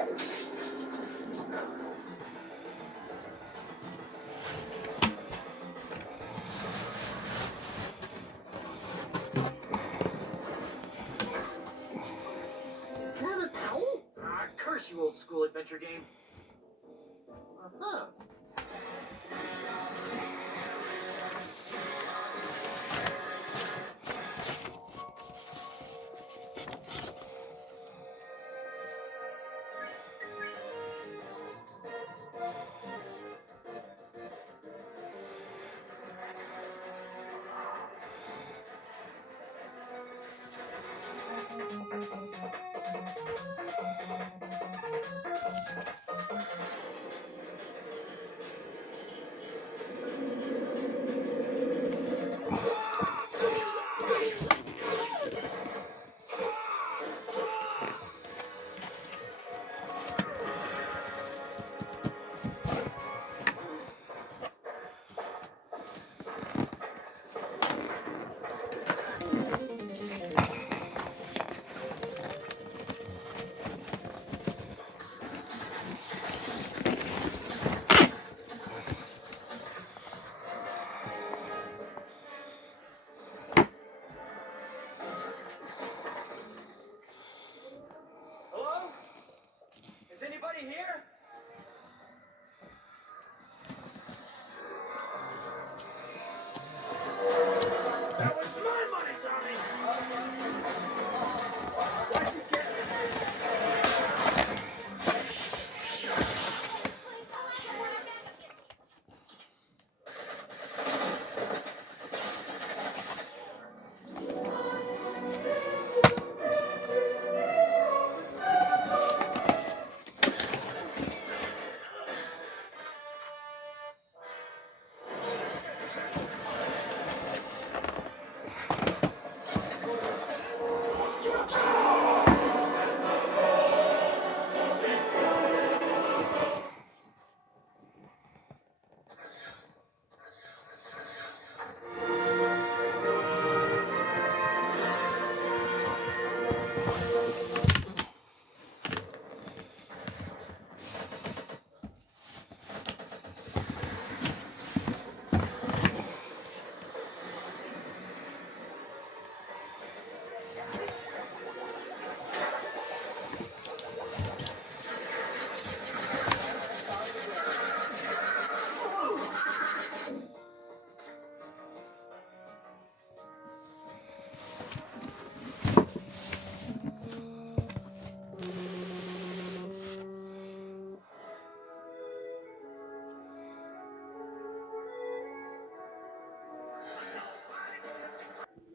Is that an owl? Ah, curse you, old school adventure game. Uh-huh. Hello? Is anybody here? That was my money, Tommy! Why'd you get it?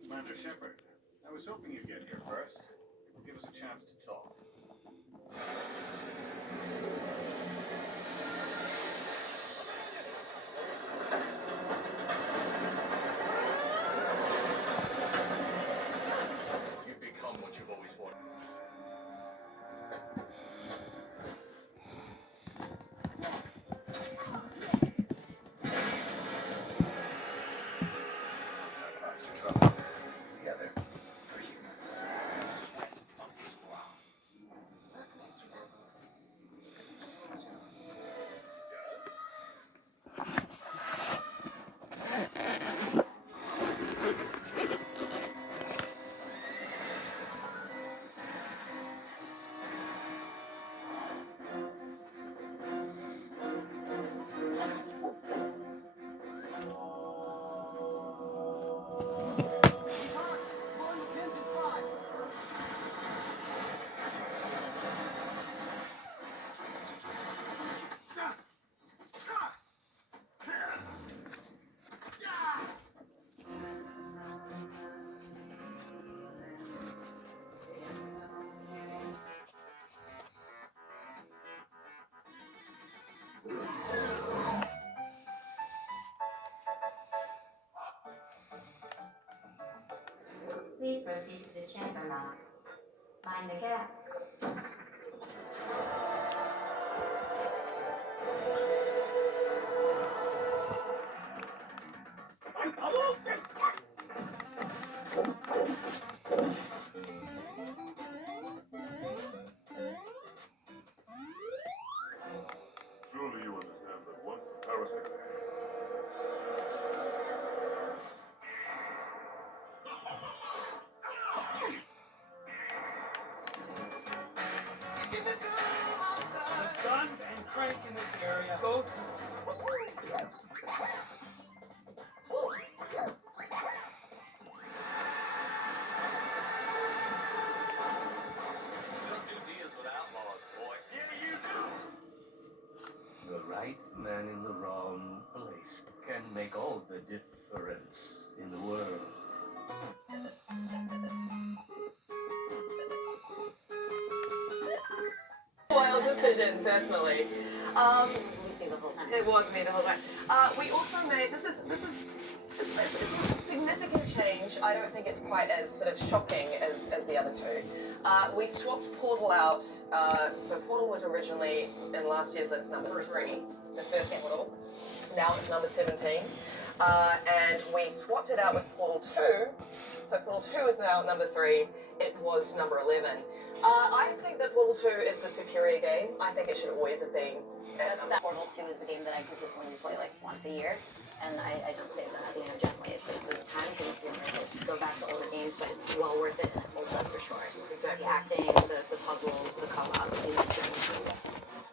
Commander Shepard, I was hoping you'd get here first. It would give us a chance to talk. You've become what you've always wanted. Please proceed to the chamber lock. Mind the gap. I was there. Guns and crank in this area. Go. The right man in the wrong place can make all the difference in the world. Wild decision, personally. Lucy the whole time. It was me the whole time. We also made it's a significant change. I don't think it's quite as sort of shocking as the other two. We swapped Portal out. So Portal was originally in last year's list number 3, the first Portal. Now it's number 17, and we swapped it out with Portal 2. So Portal 2 is now number 3. It was number 11. I think that Portal 2 is the superior game. I think it should always have been. That Portal 2 is the game that I consistently play like once a year, and I don't say that gently. It's a time consumer to go back to older games, but it's well worth it and it holds up for sure. Exactly. The acting, the puzzles, the co-op, the emotions.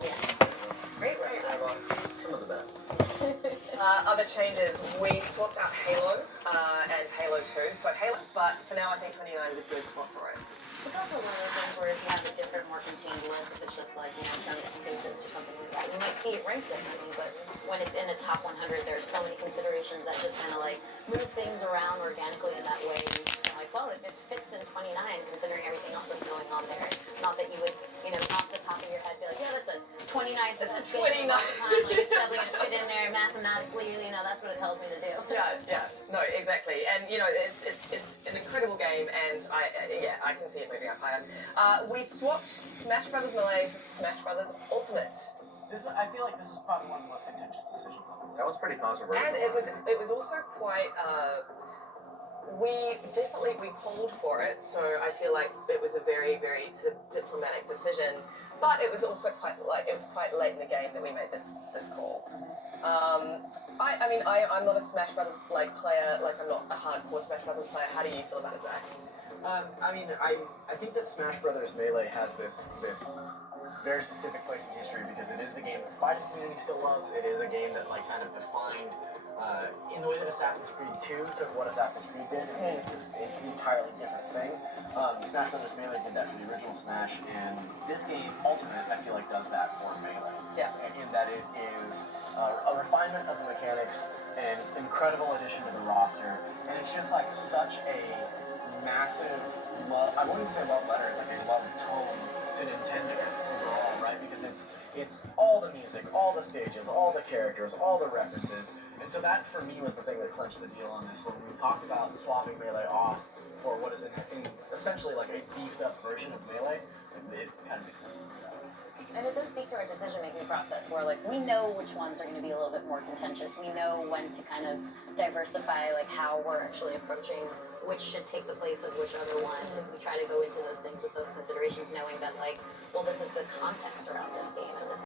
Yeah. Great work. Some of the best. Other changes, we swapped out Halo and Halo 2. So Halo, but for now I think 29 is a good spot for it. It's also one of those things where if you have a different, more contained list, if it's just like, some exclusives or something like that, you might see it ranked differently, but when it's in the top 100, there's so many considerations that just kind of like move things around organically in that way. And you just like, well, it fits in 29 considering everything else that's going on there. Not that you would, off the top of your head be like, yeah, that's a 29th. It's a 29. Like, it's definitely going to fit in there mathematically, that's what it tells me to do. Yeah, no, exactly. And it's an incredible game, and I can see it moving up higher. We swapped Smash Brothers Melee for Smash Brothers Ultimate. I feel like this is probably one of the most contentious decisions on the. That was pretty controversial. And it was also quite. We called for it, so I feel like it was a very, very sort of diplomatic decision. But it was also quite late in the game that we made this call. I'm not a Smash Brothers player. Like I'm not a hardcore Smash Brothers player. How do you feel about it, Zach? I think that Smash Brothers Melee has this very specific place in history because it is the game that the fighting community still loves. It is a game that kind of defined in the way that Assassin's Creed 2 took what Assassin's Creed did and made this an entirely different thing. Smash Brothers Melee did that for the original Smash, and this game, Ultimate, I feel like does that for Melee. Yeah. In that it is a refinement of the mechanics, an incredible addition to the roster, and it's just such a massive love. I won't even say love letter. It's like a love tone to Nintendo overall, right? Because it's all the music, all the stages, all the characters, all the references, and so that for me was the thing that clinched the deal on this. When we talked about swapping Melee off for what is essentially like a beefed up version of Melee, it kind of makes sense. And it does speak to our decision-making process where, we know which ones are going to be a little bit more contentious. We know when to kind of diversify, how we're actually approaching which should take the place of which other one. And we try to go into those things with those considerations, knowing that, well, this is the context around this game, and this